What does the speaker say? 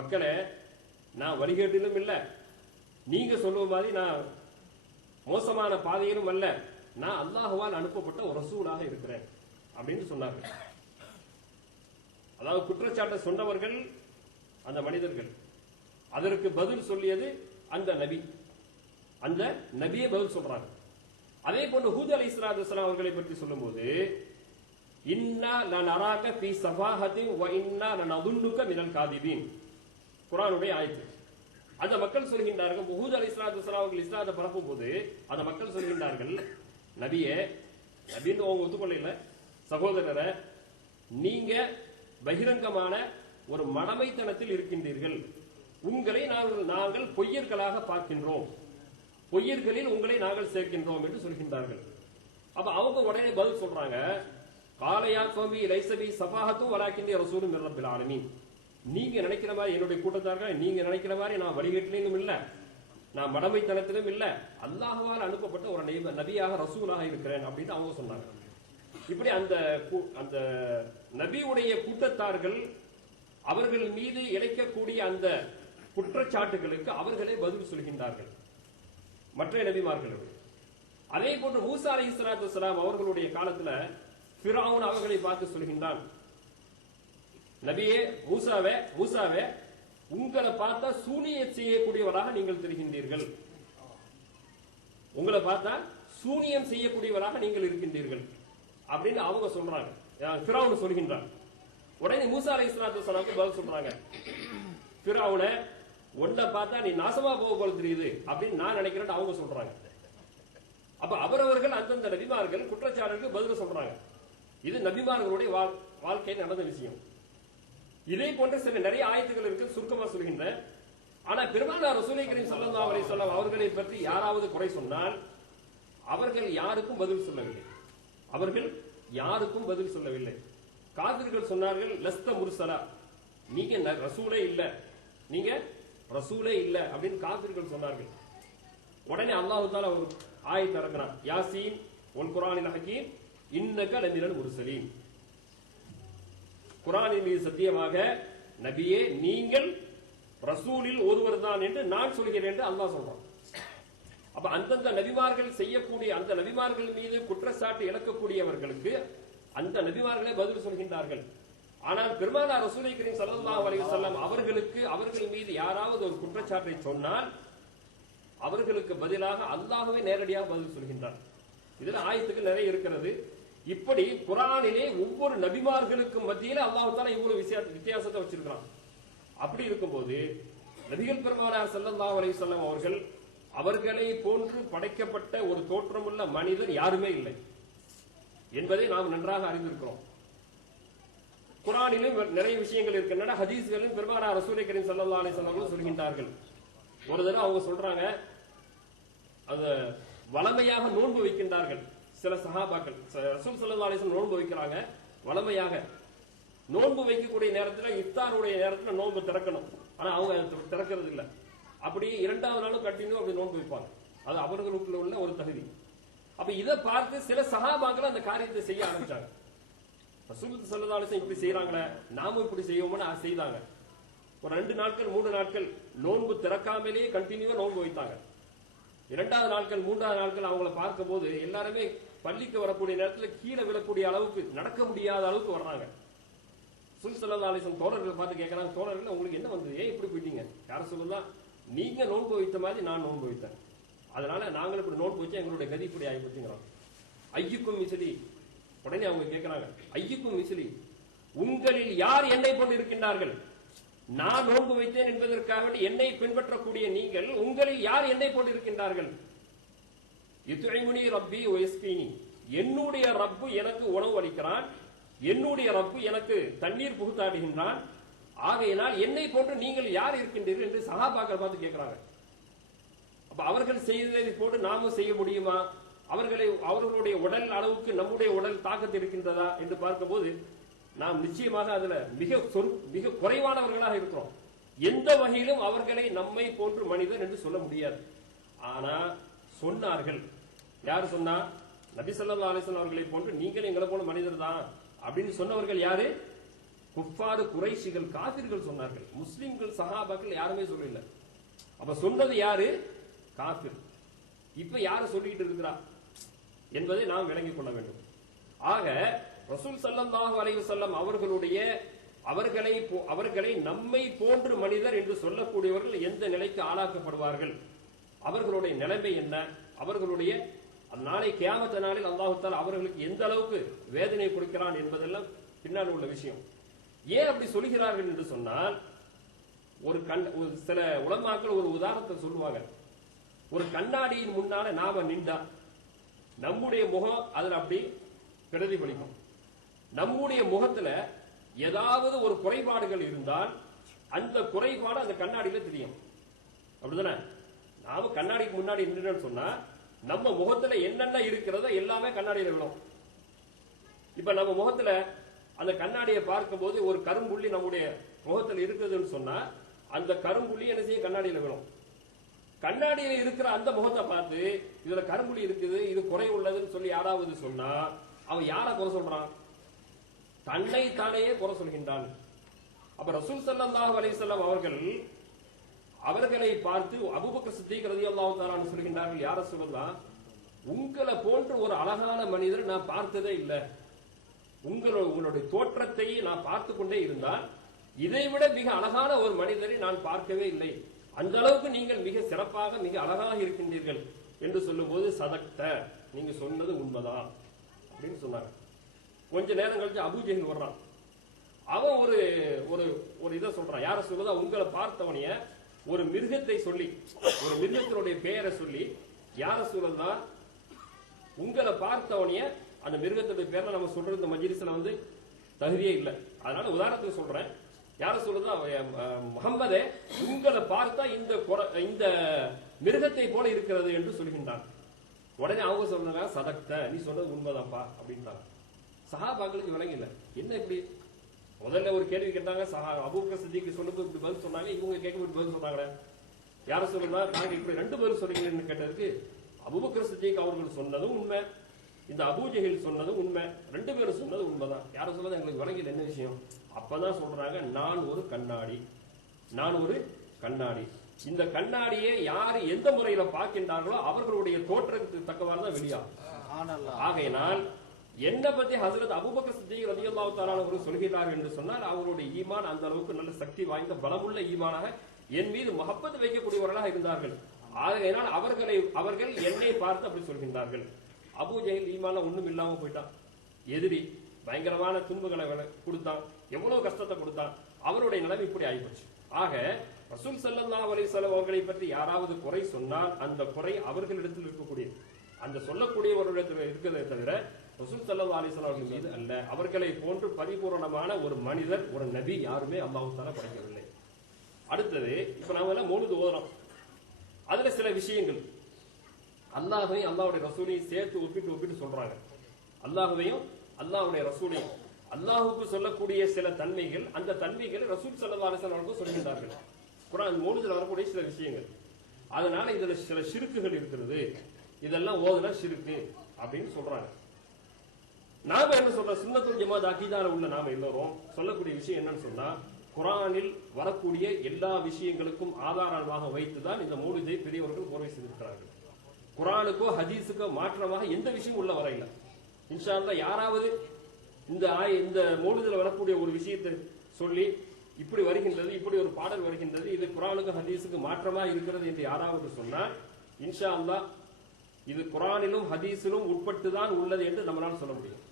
மக்களே, நான் வழிகேட்டிலும் இல்ல, நீங்க சொல்லுவ மாதிரி நான் மோசமான பாதையிலும் அல்ல, நான் அல்லாஹ்வால் அனுப்பப்பட்ட ஒரு ரசூலாக இருக்கிறேன் அப்படின்னு சொன்னார்கள். அதாவது குற்றச்சாட்டை சொன்னவர்கள் அந்த மனிதர்கள், அதற்கு பதில் சொல்லியது அந்த நபி. அந்த நபியை பதில் சொல்றாங்க. அதே போன்று ஹூத் அலைஹிஸ்ஸலாத்து வஸ்ஸலாம் அவர்களை பற்றி சொல்லும்போது, இன்னா லனராக ஃபீ ஸஃபாஹத்தின் வ இன்னா லனதுன்னுக மினல் காதிபீன், குர்ஆனுடைய ஆயத்து. அந்த மக்கள் சொல்கின்றார்கள், ஹூத் அலைஹிஸ்ஸலாத்து வஸ்ஸலாம் அவர்கள் இஸ்லாத்தை பரப்பும் போது அந்த மக்கள் சொல்கின்றார்கள், நபியே, நபின்னு அவங்க ஒத்துக்கொள்ள சகோதரரை, நீங்க பகிரங்கமான ஒரு மடமைத்தனத்தில் இருக்கின்றீர்கள், உங்களை நாங்கள் பொய்யர்களாக பார்க்கின்றோம், பொய்யர்களில் உங்களை நாங்கள் சேர்க்கின்றோம் என்று சொல்கின்றார்கள். அப்ப அவங்க உடனே பதில் சொல்றாங்க, காலையா கோமி லைசபி சஃபாஹத்து வலாக்கின்றி ரசூலும் மிர் ரப்பில் ஆலமீன், நீங்க நினைக்கிற மாதிரி என்னுடைய கூட்டத்தார்கள் நீங்க நினைக்கிற மாதிரி நான் வழிகேட்டிலும் இல்ல, நான் மடமைத்தனத்திலும் இல்ல, அல்லாஹ்வால் அனுப்பப்பட்ட ஒரு நபியாக ரசூலாக இருக்கிறேன் அப்படின்னு அவங்க சொன்னாங்க. இப்படி அந்த நபியுடைய கூட்டத்தார்கள் அவர்கள் மீது இழைக்கக்கூடிய அந்த குற்றச்சாட்டுகளுக்கு அவர்களே பதில் சொல்கின்றார்கள் மற்ற நபிமார்கள். அதே போன்று மூசா அலைஹிஸ்ஸலாத்து வஸ்ஸலாம் அவர்களுடைய காலத்துல ஃபிரௌன் அவர்களை பார்த்து சொல்கின்றான், நபியே மூசாவே, உங்களை பார்த்தா சூனியம் செய்யக்கூடியவராக நீங்கள் தெரிகின்றீர்கள், உங்களை பார்த்தா சூனியம் செய்யக்கூடியவராக நீங்கள் இருக்கின்றீர்கள் அப்படின்னு அவங்க சொல்றாங்க, ஃபிரௌன் சொல்கின்றான். உடனே மூசா அலைஹிஸ்ஸலாத்து வஸ்ஸலாமுக்கு பதில் சொல்றாங்க, ஃபிரௌனே, உன்னை பார்த்தா நீ நாசமா போக போல தெரியுது அப்படின்னு நான் நினைக்கிறேன் அவங்க சொல்றாங்க. அப்ப அவரவர்கள் அந்தந்த நபிமார்கள் குற்றச்சாட்டுக்கு பதில் சொல்றாங்க. இது நபிமார்களுடைய வாழ்க்கையில் நடந்த விஷயம். இதே போன்ற சில நிறைய ஆயத்துகள் இருக்கு, சுருக்கமா சொல்கின்ற. ஆனா பெருமானார் ரசூலை கரீம் ஸல்லல்லாஹு அலைஹி வஸல்லம் அவர்களை பற்றி யாராவது குறை சொன்னால் அவர்கள் யாருக்கும் பதில் சொல்லவில்லை, அவர்கள் யாருக்கும் பதில் சொல்லவில்லை. காஃபிர்கள் சொன்னார்கள், லஸ்த முர்சலா, நீங்க ரசூலே இல்ல, நீங்க ரசூலே இல்ல அப்படின்னு காஃபிர்கள் சொன்னார்கள். உடனே அல்லாஹ் தஆலா ஒரு ஆயத்தை இறக்குறான், யாசீன் வல் குர்ஆனில் ஹகீம் இன்னக லமினல் முர்சலீன், குர்ஆனின் மீது சத்தியமாக நபியே நீங்கள் ரசூலில் ஒருவர் தான் என்று நான் சொல்கிறேன் என்று அல்லாஹ் சொல்றான். அப்ப அந்தந்த நபிமார்கள் செய்யக்கூடிய அந்த நபிமார்கள் மீது குற்றச்சாட்டு இழக்கக்கூடியவர்களுக்கு அந்த நபிமார்களே பதில் சொல்கின்றார்கள். ஆனால் பெருமானார் ரசூலை கரீம் ஸல்லல்லாஹு அலைஹி வஸல்லம் அவர்கள் மீது யாராவது ஒரு குற்றச்சாட்டை சொன்னால் அவர்களுக்கு பதிலாக அல்லாஹ்வே நேரடியாக பதில் சொல்கின்றார். இதுல ஆயத்துக்கு நிறைய இருக்கிறது. இப்படி குர்ஆனிலே ஒவ்வொரு நபிமார்களுக்கும் மத்தியில அல்லாஹ் தஆலா இவ்வளவு வித்தியாசத்தை வச்சிருக்கிறான். அப்படி இருக்கும்போது நபிகள் பெருமானார் ஸல்லல்லாஹு அலைஹி வஸல்லம் அவர்களை போன்று படைக்கப்பட்ட ஒரு தோற்றமுள்ள மனிதர் யாருமே இல்லை என்பதை நாம் நன்றாக அறிந்திருக்கிறோம். குர்ஆனிலும் நிறைய விஷயங்கள் இருக்கின்றன, ஹதீஸ்களிலும் பெருமானார் ரசூலை கரீம் ஸல்லல்லாஹு அலைஹி வஸல்லம் சொல்கின்றார்கள். ஒரு தடவை அவங்க சொல்றாங்க, அது வளமையாக நோன்பு வைக்கின்றார்கள் சில சஹாபாக்கள், ரசூல் ஸல்லல்லாஹு அலைஹி வஸல்லம் நோன்பு வைக்கிறாங்க. வளமையாக நோன்பு வைக்கக்கூடிய நேரத்தில் இஃப்தாருடைய நேரத்தில் நோன்பு திறக்கணும், ஆனா அவங்க திறக்கிறது இல்லை. அப்படி இரண்டாவது நாளும் கண்டினியூ அப்படி நோன்பு வைப்பாங்க, அது அவர்களுக்குள்ள உள்ள ஒரு தகுதி. அப்ப இதை பார்த்து சில சஹாபாக்கள் அந்த காரியத்தை செய்ய ஆரம்பிச்சாங்க. ரசூல் ஸல்லல்லாஹு அலைஹி வஸல்லம் இப்படி செய்யறாங்களே, நாமும் இப்படி செய்வோம்னு செய்தாங்க. ஒரு 2 நாட்கள் 3 நாட்கள் நோன்பு திறக்காமலேயே கண்டினியூவா நோன்பு வைத்தாங்க. 2வது நாட்கள் 3வது நாட்கள் அவங்களை பார்க்கும் போது எல்லாருமே பள்ளிக்கு வரக்கூடிய நேரத்தில் கீழே விழக்கூடிய அளவுக்கு, நடக்க முடியாத அளவுக்கு வர்றாங்க. ரசூல் ஸல்லல்லாஹு அலைஹி வஸல்லம் தோழர்கள் பார்த்து கேட்கறாங்க, தோழர்கள் உங்களுக்கு என்ன வந்தது, ஏன் இப்படி போயிட்டீங்க? யார சொல்லலாம், நீங்க நோன்பு வைத்த மாதிரி நான் நோன்பு வைத்தேன், அதனால நாங்கள் இப்படி நோன்பு வச்சா எங்களுடைய கதி இப்படி ஆகிப்போச்சுங்கிறோம். ஐயுக்கும் மிஸ்லி, உடனே அவங்க கேட்கிறாங்க, ஐயுக்கும் மிஸ்லி, உங்களில் யார் என்னை கொண்டு இருக்கின்றார்கள்? நான் நோன்பு வைத்தேன் என்பதற்காக என்னை பின்பற்றக்கூடிய நீங்கள், உங்களில் யார் என்னை போட்டு இருக்கின்றார்கள்? யுத்இமுனி ரப்பி வயஸ்கீனி, என்னுடைய ரப்பு எனக்கு உணவு அளிக்கிறான், என்னுடைய ரப்பு எனக்கு தண்ணீர் புகுத்தாடுகின்றான், ஆகையினால் என்னை போன்று நீங்கள் யார் இருக்கின்றீர்கள் என்று சஹாபாக்கள் பார்த்து கேட்கிறாங்க. அப்ப அவர்கள் செய்ததை போட்டு நாமும் செய்ய முடியுமா? அவர்களுடைய உடல் அளவுக்கு நம்முடைய உடல் தாக்கத்து இருக்கின்றதா என்று பார்க்கும்போது நாம் நிச்சயமாக அதுல மிக குறைவானவர்களாக இருக்கிறோம். எந்த வகையிலும் அவர்களை நம்மை போன்று மனிதன் என்று சொல்ல முடியாது. ஆனா சொன்னார்கள், யாரு சொன்னா? நபி ஸல்லல்லாஹு அலைஹி வஸல்லம் அவர்களை போன்று நீங்கள் எங்களை போல மனிதர் தான் அப்படின்னு சொன்னவர்கள் யாரு? குஃபாரு குறைஷிகள் காபிர்கள் சொன்னார்கள். முஸ்லிம்கள் சஹாபாக்கள் யாருமே சொல்லல. அப்ப சொன்னது யாரு? காபிர். இப்ப யாரு சொல்லிட்டு இருக்கிறா என்பதை நாம் விளங்கிக் கொள்ள வேண்டும். ஆக ரசூல் ஸல்லல்லாஹு அலைஹி வஸல்லம் அவர்களை நம்மை போன்று மனிதர் என்று சொல்லக்கூடியவர்கள் எந்த நிலைக்கு ஆளாக்கப்படுவார்கள், அவர்களுடைய நிலைமை என்ன, அவர்களுடைய நாளை கியாமத் நாளில் அல்லாஹ் தஆலா அவர்களுக்கு எந்த அளவுக்கு வேதனை கொடுக்கிறான் என்பதெல்லாம் பின்னால் உள்ள விஷயம். ஏன் அப்படி சொல்கிறார்கள் என்று சொன்னால், சில உலமாக்கள் ஒரு உதாரணத்தை சொல்லுவாங்க. ஒரு கண்ணாடியின் முன்னால நாம நின்றா நம்முடைய முகம் அதுல அப்படி பிரதிபலிக்கும். நம்முடைய முகத்துல ஏதாவது ஒரு குறைபாடுகள் இருந்தால் அந்த குறைபாடு அந்த கண்ணாடியில தெரியும். அப்படிதானே? நாம கண்ணாடிக்கு முன்னாடி நின்று சொன்னா நம்ம முகத்துல என்னென்ன இருக்கிறதோ எல்லாமே கண்ணாடியில விழும். இப்ப நம்ம முகத்துல அந்த கண்ணாடியை பார்க்கும் போது ஒரு கரும்புள்ளி நம்முடைய முகத்துல இருக்குதுன்னு சொன்னா அந்த கரும்புள்ளி என்ன செய்யும்? கண்ணாடியில விழும். கண்ணாடியில இருக்கிற அந்த முகத்தை பார்த்து இதுல கரும்புள்ளி இருக்குது, இது குறை உள்ளதுன்னு சொல்லி யாராவது சொன்னா அவன் யாரை குறை சொல்றான்? தன்னை தானேயே குறை சொல்கின்றான். அப்ப ரசூல் ஸல்லல்லாஹு அலைஹி வஸல்லம் அவர்களை பார்த்து அபூபக்கர் சித்திக் ரலியல்லாஹு தஆலா அன்ஹு சொல்கின்றார்கள், யார சொல்லலாம், உங்களை போன்ற ஒரு அழகான மனிதர் நான் பார்த்ததே இல்லை. உங்களுடைய தோற்றத்தை நான் பார்த்து கொண்டே இருந்தால் இதைவிட மிக அழகான ஒரு மனிதரை நான் பார்க்கவே இல்லை. அந்த அளவுக்கு நீங்கள் மிக சிறப்பாக மிக அழகாக இருக்கின்றீர்கள் என்று சொல்லும் போது, சதக்த, நீங்க சொன்னது உண்மைதான் அப்படின்னு சொன்னாங்க. கொஞ்ச நேரம் கழிச்சு அபூஜஹல் வர்றான். அவன் ஒரு இதை சொல்றான். யார சொல்றதா, உங்களை பார்த்தவனைய ஒரு மிருகத்தை சொல்லி, ஒரு மிருகத்தினுடைய பெயரை சொல்லி, யார சொல்றதா, உங்களை பார்த்தவனைய அந்த மிருகத்துடைய பேர்ல நம்ம சொல்றது இந்த மஜ்லிஸ்ல தகுதியே இல்லை. அதனால உதாரணத்துக்கு சொல்றேன். யார சொல்றதா, முஹம்மதே, உங்களை பார்த்தா இந்த மிருகத்தை போல இருக்கிறது என்று சொல்கின்றான். உடனே அவங்க சொல்றாங்க, சதக்த, நீ சொன்னது உண்மைதான்ப்பா அப்படின்ட்டாங்க. சஹாபாக்களுக்கு விளங்கல. என்ன இப்படி? முதல்ல ஒரு கேள்வி கேட்டாங்க, அபூபக்கர் சித்திக் சொல்லும்போது இப்படி பதில் சொன்னாங்க, இவங்க கேட்க பதில் சொன்னாங்க. யார சொல்றா, நாங்க இப்படி ரெண்டு பேரும் சொல்றீங்கன்னு கேட்டதுக்கு, அபூபக்கர் சித்திக் அவர்கள் சொன்னதும் உண்மை, இந்த அபூஜஹல் சொன்னதும் உண்மை, ரெண்டு பேரும் சொன்னது உண்மைதான். யார சொல்றது எங்களுக்கு விளங்கல, என்ன விஷயம்? அப்பதான் சொல்றாங்க, நான் ஒரு கண்ணாடி. இந்த கண்ணாடியை யாரு எந்த முறையில பார்க்கின்றார்களோ அவர்களுடைய தோற்றத்துக்கு தக்கவாறு தான் வெளியாகும். ஆகையினால் என்ன பத்தி ஹஜ்ரத் அபூபக்கர் சித்திக் ரலியல்லாஹு தஆலா அவர்கள் சொல்கிறார்கள் என்று சொன்னால், அவர்களுடைய ஈமான் அந்த அளவுக்கு நல்ல சக்தி வாய்ந்த பலமுள்ள ஈமானாக என் மீது மஹப்பத் வைக்கக்கூடியவர்களாக இருந்தார்கள். ஆகையினால் அவர்கள் என்னை பார்த்து அப்படி சொல்கின்றார்கள். அபூஜஹல் ஈமான்ல ஒண்ணும் இல்லாம போயிட்டான். எதிரி பயங்கரமான துன்பங்களை கொடுத்தான், எவ்வளவு கஷ்டத்தை கொடுத்தான். அவருடைய நிலைமை இப்படி ஆகிப்போச்சு. ஆக ரசூல் ஸல்லல்லாஹு அலைஹி வஸல்லம் அவர்களை பற்றி யாராவது குறை சொன்னால் அந்த குறை அவர்களிடத்தில் இருக்கக்கூடிய, அந்த சொல்லக்கூடியவர்களிடத்தில் இருக்கிறதை தவிர ரசூல் ஸல்லல்லாஹு அலைஹி வஸல்லம் அவர்கள் மீது அல்ல. அவர்களை போன்று பரிபூரணமான ஒரு மனிதர், ஒரு நபி யாருமே அல்லாஹ் தஆலா படைக்கவில்லை. அடுத்தது, இப்ப நாம எல்லாம் மௌலித் ஓதுறோம். அதுல சில விஷயங்கள் அல்லாஹ்வையும் அல்லாஹ்வுடைய ரசூலையும் சேர்த்து ஒப்பிட்டு சொல்றாங்க. அல்லாஹ்வையும் அல்லாஹ்வுடைய ரசூலையும், அல்லாஹ்வுக்கு சொல்லக்கூடிய சில தன்மைகள், அந்த தன்மைகளை ரசூல் ஸல்லல்லாஹு அலைஹி வஸல்லம் சொல்கின்றார்கள். குர்ஆன் மௌலித்ல வரக்கூடிய சில விஷயங்கள். அதனால இதுல சில ஷிர்க்குகள் இருக்கிறது, இதெல்லாம் ஓதுனா ஷிர்க்கு அப்படின்னு சொல்றாங்க. நாம என்ன சொல்றோம்? சுன்னத்துல் ஜமாத் அகீதால உள்ள நாம எல்லாரும் சொல்லக்கூடிய விஷயம் என்னன்னு சொன்னா, குர்ஆனில் வரக்கூடிய எல்லா விஷயங்களுக்கும் ஆதாரமாக வைத்துதான் இந்த மௌலிதை பெரியவர்கள் கோர்வை செய்திருக்கிறார்கள். குர்ஆனுக்கோ ஹதீஸுக்கோ மாற்றமாக எந்த விஷயம் உள்ள வர இல்லை. இன்ஷா அல்லாஹ் யாராவது இந்த மௌலிதுல வரக்கூடிய ஒரு விஷயத்தை சொல்லி இப்படி வருகின்றது, இப்படி ஒரு பாடல் வருகின்றது, இது குர்ஆனுக்கு ஹதீஸுக்கு மாற்றமா இருக்கிறது என்று யாராவது சொன்னால், இன்ஷா அல்லாஹ் இது குர்ஆனிலும் ஹதீஸிலும் உட்பட்டுதான் உள்ளது என்று நம்மளால சொல்ல முடியும்.